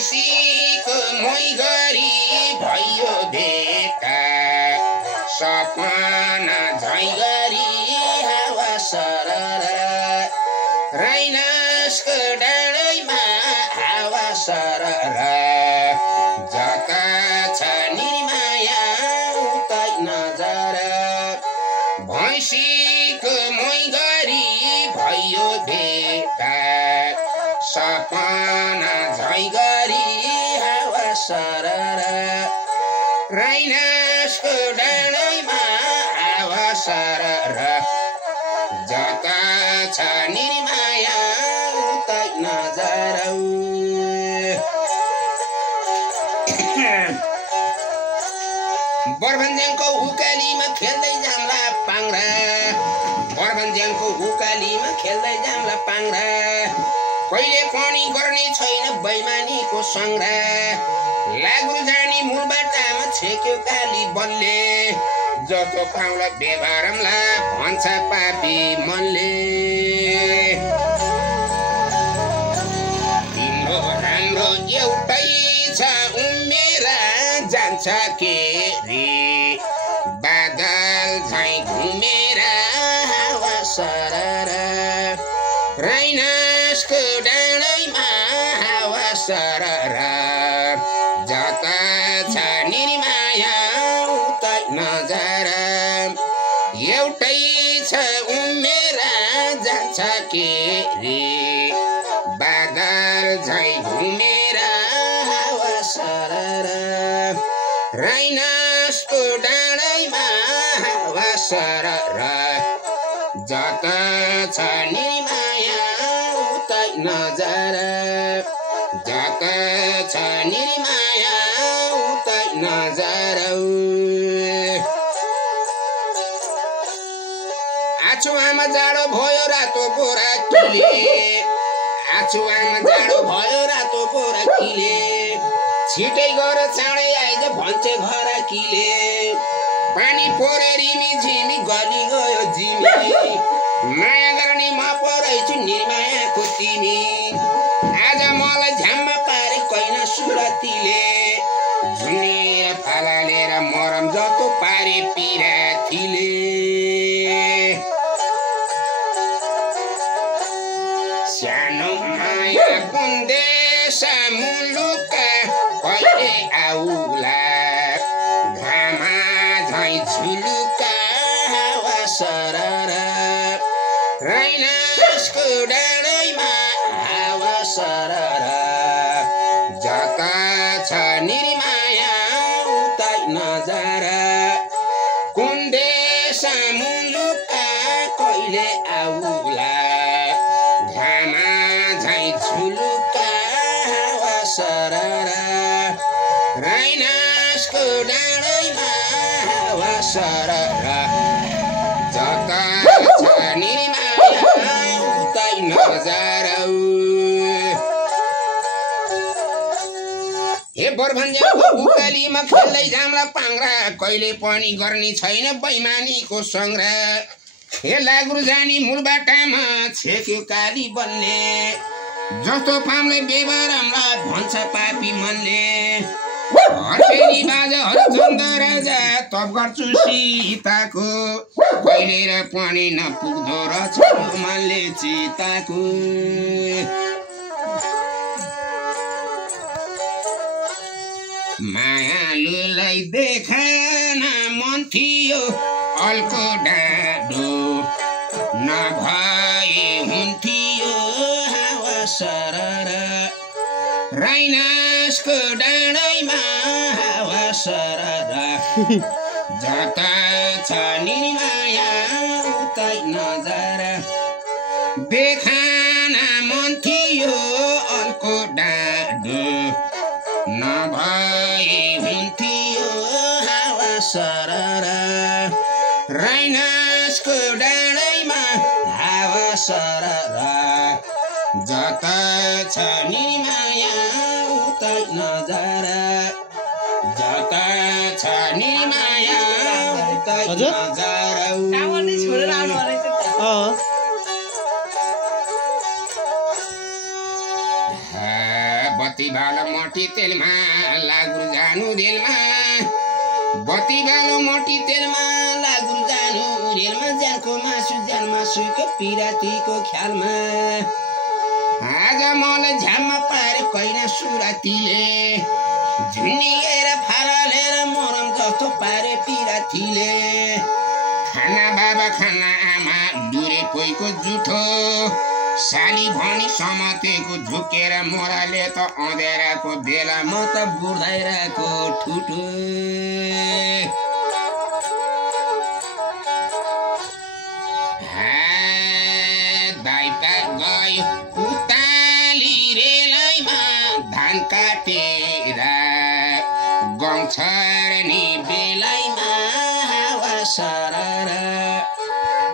भैँसीको मै गरी भयो भेटा सपना झै गरी हावा सरर राइनासको डाँडैमा हावा सरर जता छ निर्माया उतै नजर भैँसीको मै गरी भयो भेटा सपना झै गरी हावा सरर राइनासको डाँडैमा हावा सरर जता छ निर्माया उतै नजर बरभन्ज्याङको उकालीमा खेल्दै जाम्ला पाङ्रा बरभन्ज्याङको उकालीमा खेल्दै जाम्ला पाङ्रा कहिले पनि गर्ने छैन बैमानीको संग्रह लाग्नु जानी मूल बाटामा छेक्यो काली बलले जतो पाउला बेभारमला भन्छ पापी मनले तिम्रो हाम्रो एउटै छ उमेर जान्छ के रे बादल झै घुमेर हावा सरर राइनासको डाँडैमा हावा सरर जता छ निर्माया उतै नजर एउटै छ उमेर जान्छ के रे बादल झै घुमेर हावा सरर राइनासको डाँडैमा हावा सरर जता छ निर्माया उतै नजर जता छ निर्माया उतै नजर आछुवामा जाडो भयो रातो बोरा किले आछुवामा जाडो भयो रातो बोरा किले छिटै गर चाँडै आइज भन्छे घर किले पानी परे रिमी झिमी गली गयो जिमी माया गर्ने म परेछु निर्मायाको तिमी आज मलाई झ्याममा पारे कैना सुरतीले झुनेर फालालेर मरम जतो पारे पिरातीले सानो माया कुन्देश मुलुक कहिले आउला घामा झै झुलुका हावा सरर राइनासको डाँडैमा हावा सरर जता छ निर्माया उतै नजर कुन्देश मुलुका कहिले आउला घामा झै झुलुका हावा सरर राइनासको डाँडैमा हावा सरर जता छ निर्माया उतै नजर हे बरभन्ज्याङको उकालीमा खेल्दै जाम्ला पाङ्रा कहिले पनि गर्ने छैन बैमानीको संग्रह हे लाग्नु जानी मूल बाटामा छेक्यो काली बलले जस्तो पाम्ले बेबरमला भन्छ पापी मनले हर्केली बाजाहरू झन्द राजा तप गर्छु सीताको कहिले र पनि नपुग्दो रहेछ मनले चिताको मायालुलाई देखान मन थियो अल्को डाँडो नभए हुन्थ्यो हावा सरर राइनासको डाँडैमा हावा सरर जता छ निर्माया उतै नजर देखान मन थियो अल्को डाँडो नभए हुन्थ्यो हावा सरर राइनासको डाँडैमा हावा सरर जता छ निर्माया उतै नजर जता छ निर्माया उतै नजर बत्ती भालो मोटी तेलमा लागु जानु रेलमा बत्ती भालो मोटी तेलमा लागु जानु रेलमा ज्यानको मासुको पिरातीको ख्यालमा आज मलाई झ्याममा पारे कैना सुरातीले झुन्निएर फारालेर मरम जस्तो पारे पिरातीले खाना बाबा खाना आमा डुरे कोहीको जुठो साली भनी समातेको झुकेर मोराले त अँधेराको बेला म त बुढाइराको ठुटो दाइता गयो उताली रेलैमा धान काटेर गाउँछ